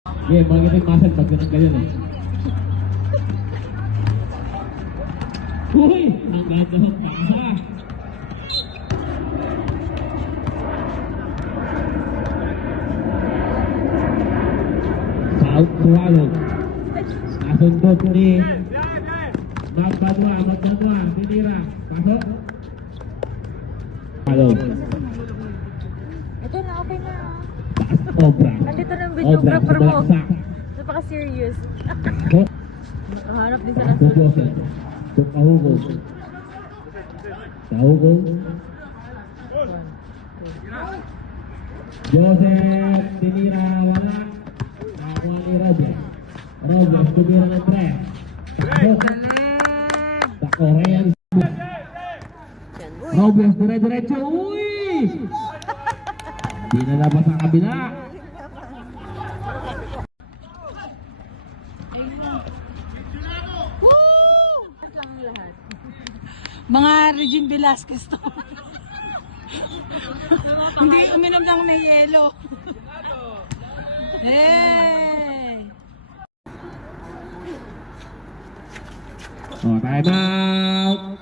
Yeah, mga yung muscle pag ganun eh. Uy! Ang ganda ng pangsa! South Tuwalog. Nasundot ni Magbanwa, tinira. Pasok. Tuwalog. Ito na, okay na. Obra. Nandito na yung videographer mo. Obra. Napaka-serious. Pasok. Nakaharap din sa Pasok nasa. Joseph. Kahugog. Kahugog. Joseph, tinira, wala. Nakuha ni Robles. Robles, tumira ng 3. Pasok. Sa Korean. Robles, dire-diretso. Uy! Di na labas ang kabila. Mga Regine Velasquez to. Hindi uminom ng may yelo. Hey! Oh, time out.